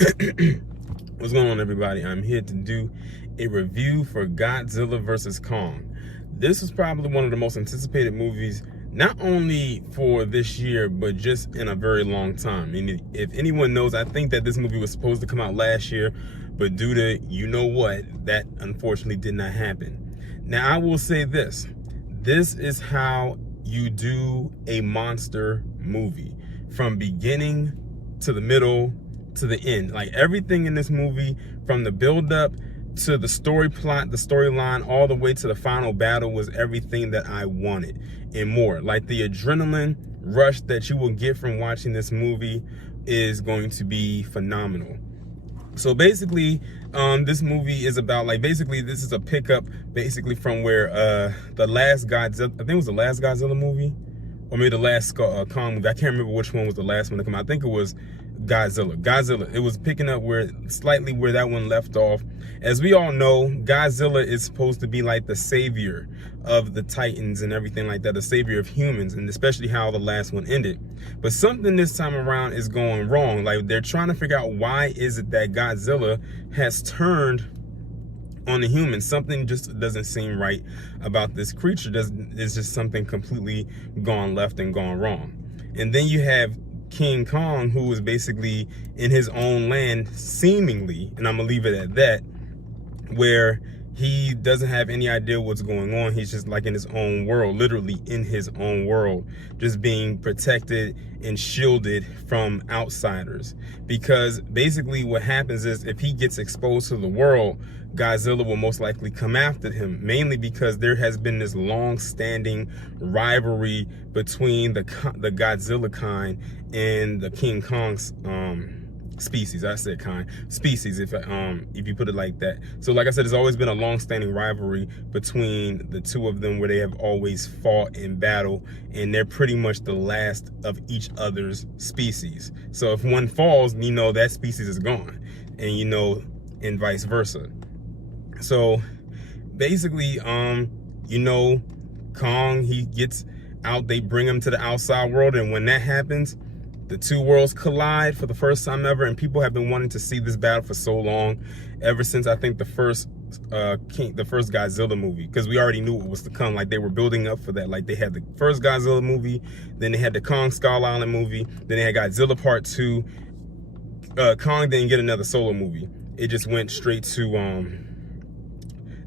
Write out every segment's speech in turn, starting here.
What's going on, everybody? I'm here to do a review for Godzilla vs. Kong. This is probably one of the most anticipated movies, not only for this year, but just in a very long time. And if anyone knows, I think that this movie was supposed to come out last year, but due to you-know-what, that unfortunately did not happen. Now, I will say this. This is how you do a monster movie. From beginning to the middle to the end. Like, everything in this movie, from the build-up to the story plot, the storyline, all the way to the final battle, was everything that I wanted and more. Like, the adrenaline rush that you will get from watching this movie is going to be phenomenal. So basically, this movie is about, like, basically this is a pickup basically from where the last Godzilla, I think it was the last Godzilla movie, or maybe the last Kong movie. I can't remember which one was the last one to come out. I think it was Godzilla. It was picking up slightly where that one left off. As we all know, Godzilla is supposed to be like the savior of the Titans and everything like that, the savior of humans, and especially how the last one ended. But something this time around is going wrong. Like, they're trying to figure out why is it that Godzilla has turned on the humans. Something just doesn't seem right about this creature. It's just something completely gone left and gone wrong. And then you have King Kong, who is basically in his own land, seemingly, and I'm gonna leave it at that, where he doesn't have any idea what's going on. He's just like in his own world, literally in his own world, just being protected and shielded from outsiders. Because basically what happens is, if he gets exposed to the world, Godzilla will most likely come after him, mainly because there has been this long-standing rivalry between the Godzilla kind and the King Kong's species. I said kind, species, if you put it like that. So like I said, there's always been a long-standing rivalry between the two of them, where they have always fought in battle, and they're pretty much the last of each other's species. So if one falls, you know that species is gone, and you know, and vice versa. So basically, you know, Kong, he gets out, they bring him to the outside world, and when that happens, the two worlds collide for the first time ever. And people have been wanting to see this battle for so long, ever since I think the first Godzilla movie, because we already knew what was to come. Like, they were building up for that. Like, they had the first Godzilla movie, then they had the Kong Skull Island movie, then they had Godzilla Part 2. Kong didn't get another solo movie. It just went straight to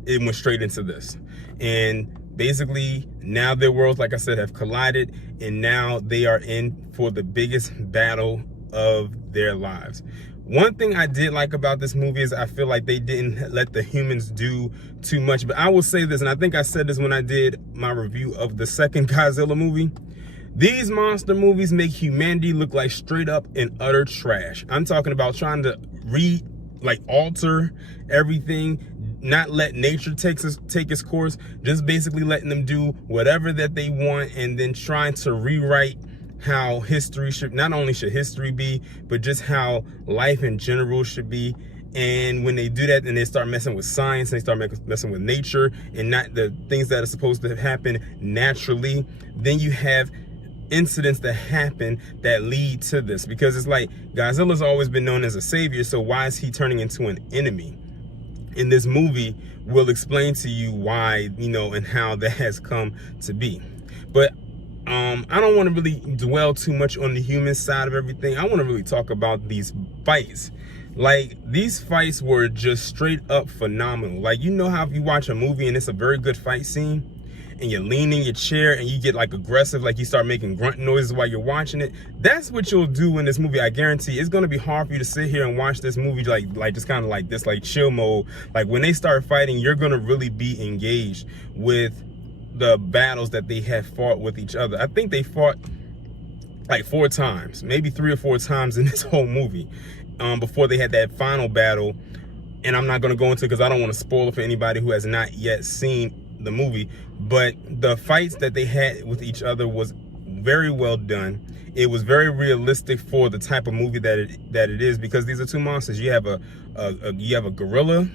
it went straight into this. And basically, now their worlds, like I said, have collided, and now they are in for the biggest battle of their lives. One thing I did like about this movie is I feel like they didn't let the humans do too much. But I will say this, and I think I said this when I did my review of the second Godzilla movie. These monster movies make humanity look like straight up and utter trash. I'm talking about trying to alter everything, not let nature take its course, just basically letting them do whatever that they want, and then trying to rewrite how history should, not only should history be, but just how life in general should be. And when they do that, then they start messing with science, they start messing with nature, and not the things that are supposed to happen naturally, then you have incidents that happen that lead to this. Because it's like, Godzilla's always been known as a savior, so why is he turning into an enemy? In this movie, we'll explain to you why, you know, and how that has come to be. But I don't want to really dwell too much on the human side of everything. I want to really talk about these fights. Like, these fights were just straight up phenomenal. Like, you know how if you watch a movie and it's a very good fight scene, and you're leaning in your chair and you get like aggressive, like you start making grunt noises while you're watching it, that's what you'll do in this movie. I guarantee it's gonna be hard for you to sit here and watch this movie like just kind of like this, like chill mode. Like, when they start fighting, you're gonna really be engaged with the battles that they have fought with each other. I think they fought like 4 times, maybe 3 or 4 times in this whole movie, before they had that final battle. And I'm not gonna go into it because I don't want to spoil it for anybody who has not yet seen the movie. But the fights that they had with each other was very well done. It was very realistic for the type of movie that it is, because these are two monsters. You have a gorilla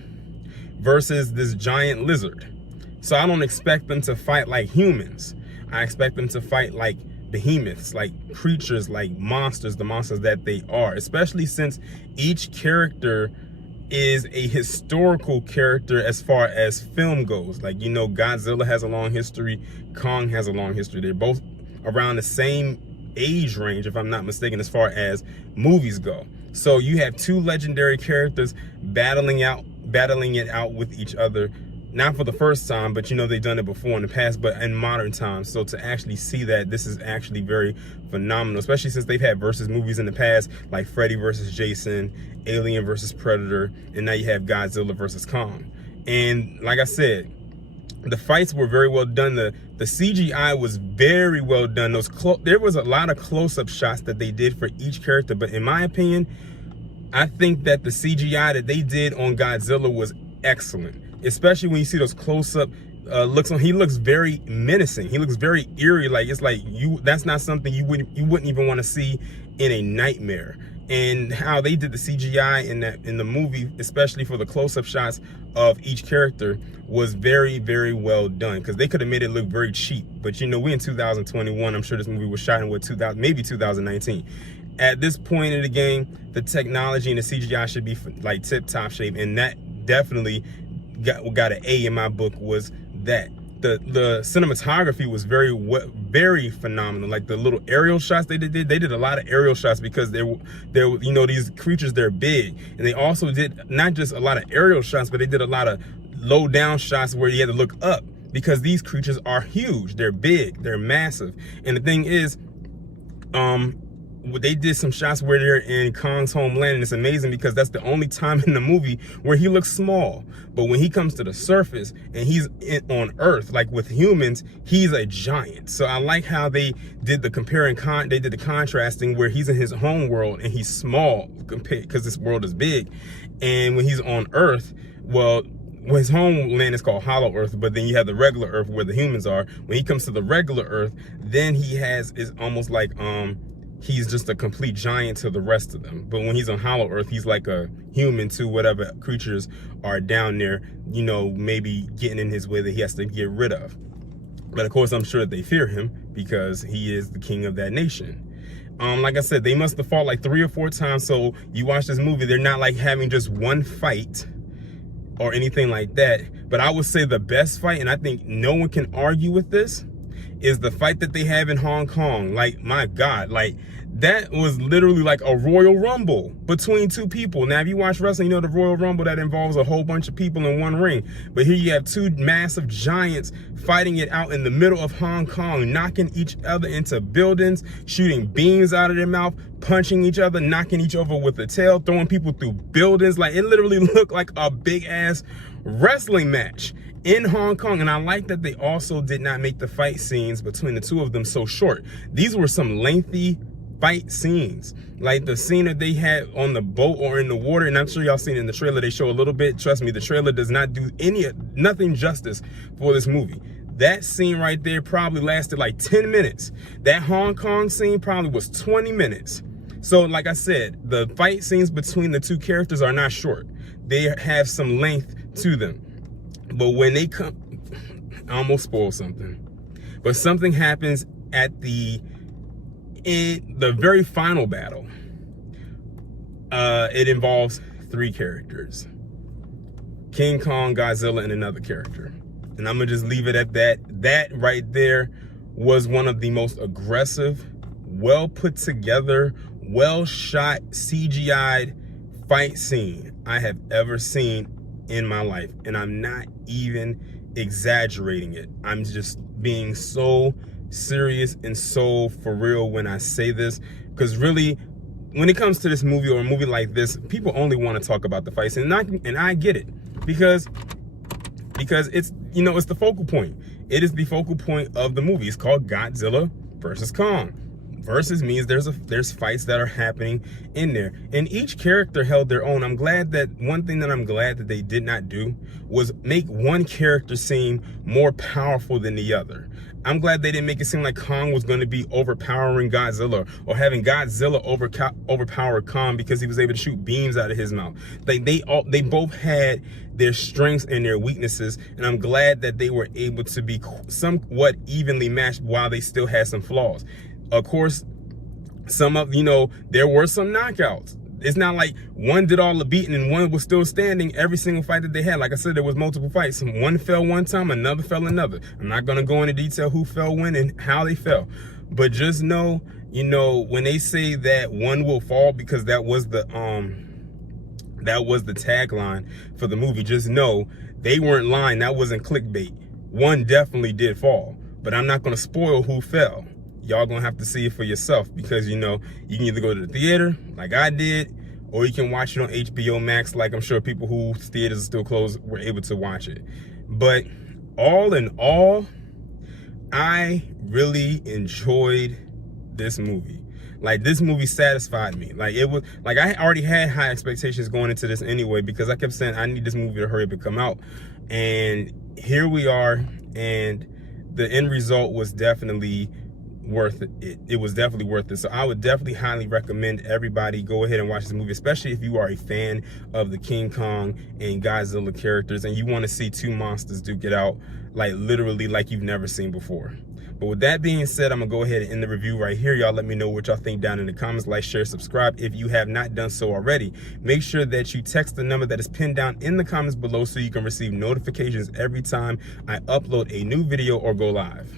versus this giant lizard. So I don't expect them to fight like humans. I expect them to fight like behemoths, like creatures, like monsters, the monsters that they are, especially since each character is a historical character as far as film goes. Like, you know, Godzilla has a long history, Kong has a long history. They're both around the same age range, if I'm not mistaken, as far as movies go. So you have two legendary characters battling it out with each other, not for the first time, but you know, they've done it before in the past, but in modern times. So to actually see that, this is actually very phenomenal, especially since they've had versus movies in the past, like Freddy versus Jason, Alien versus Predator, and now you have Godzilla versus Kong. And like I said, the fights were very well done. The CGI was very well done. There was a lot of close-up shots that they did for each character, but in my opinion, I think that the CGI that they did on Godzilla was excellent, especially when you see those close-up looks on. He looks very menacing. He looks very eerie. Like, it's like that's not something you wouldn't even want to see in a nightmare. And how they did the CGI in the movie, especially for the close-up shots of each character, was very, very well done, because they could have made it look very cheap. But you know, we in 2021. I'm sure this movie was shot in maybe 2019. At this point in the game, the technology and the CGI should be like tip-top shape, and that definitely got an A in my book. Was that the cinematography was very phenomenal. Like the little aerial shots they did a lot of aerial shots, because they're you know, these creatures, they're big, and they also did not just a lot of aerial shots, but they did a lot of low down shots where you had to look up, because these creatures are huge, they're big, they're massive. And the thing is, they did some shots where they're in Kong's homeland, and it's amazing because that's the only time in the movie where he looks small. But when he comes to the surface and he's on Earth, like with humans, he's a giant. So I like how they did the they did the contrasting, where he's in his home world and he's small compared, because this world is big. And when he's on Earth, well, his homeland is called Hollow Earth, but then you have the regular Earth where the humans are. When he comes to the regular Earth, then is almost like he's just a complete giant to the rest of them. But when he's on Hollow Earth, he's like a human to whatever creatures are down there, you know, maybe getting in his way that he has to get rid of. But of course, I'm sure they fear him because he is the king of that nation. Like I said, they must have fought like 3 or 4 times. So you watch this movie, they're not like having just one fight or anything like that. But I would say the best fight, and I think no one can argue with this, is the fight that they have in Hong Kong. Like, my God, like that was literally like a Royal Rumble between 2 people. Now, if you watch wrestling, you know the Royal Rumble, that involves a whole bunch of people in one ring. But here you have 2 massive giants fighting it out in the middle of Hong Kong, knocking each other into buildings, shooting beams out of their mouth, punching each other, knocking each other with the tail, throwing people through buildings. Like, it literally looked like a big ass wrestling match in Hong Kong. And I like that they also did not make the fight scenes between the 2 of them so short. These were some lengthy fight scenes, like the scene that they had on the boat or in the water, and I'm sure y'all seen it in the trailer. They show a little bit. Trust me, the trailer does not do nothing justice for this movie. That scene right there probably lasted like 10 minutes. That Hong Kong scene probably was 20 minutes. So like I said, the fight scenes between the 2 characters are not short. They have some length to them. But when they come, I almost spoiled something. But something happens in the very final battle. It involves 3 characters: King Kong, Godzilla, and another character. And I'm gonna just leave it at that. That right there was one of the most aggressive, well put together, well shot, CGI'd fight scene I have ever seen in my life. And I'm not even exaggerating it. I'm just being so serious and so for real when I say this, because really, when it comes to this movie or a movie like this, people only want to talk about the fights, and I get it, because it's, you know, it's the focal point. It is the focal point of the movie. It's called Godzilla versus Kong. Versus means there's fights that are happening in there, and each character held their own. One thing that I'm glad that they did not do was make one character seem more powerful than the other. I'm glad they didn't make it seem like Kong was going to be overpowering Godzilla, or having Godzilla overpower Kong because he was able to shoot beams out of his mouth. They both had their strengths and their weaknesses, and I'm glad that they were able to be somewhat evenly matched while they still had some flaws. Of course, some of, you know, there were some knockouts. It's not like one did all the beating and one was still standing every single fight that they had. Like I said, there was multiple fights. One fell one time, another fell another. I'm not going to go into detail who fell when and how they fell. But just know, you know, when they say that one will fall, because that was the tagline for the movie, just know they weren't lying. That wasn't clickbait. One definitely did fall, but I'm not going to spoil who fell. Y'all gonna have to see it for yourself, because, you know, you can either go to the theater like I did, or you can watch it on HBO Max, like I'm sure people whose theaters are still closed were able to watch it. But all in all, I really enjoyed this movie. Like, this movie satisfied me. Like, it was like I already had high expectations going into this anyway, because I kept saying I need this movie to hurry up and come out. And here we are, and the end result was definitely worth it. It was definitely worth it. So I would definitely highly recommend everybody go ahead and watch this movie, especially if you are a fan of the King Kong and Godzilla characters and you want to see two monsters duke it out, like literally like you've never seen before. But with that being said, I'm gonna go ahead and end the review right here. Y'all let me know what y'all think down in the comments. Like, share, subscribe if you have not done so already. Make sure that you text the number that is pinned down in the comments below so you can receive notifications every time I upload a new video or go live.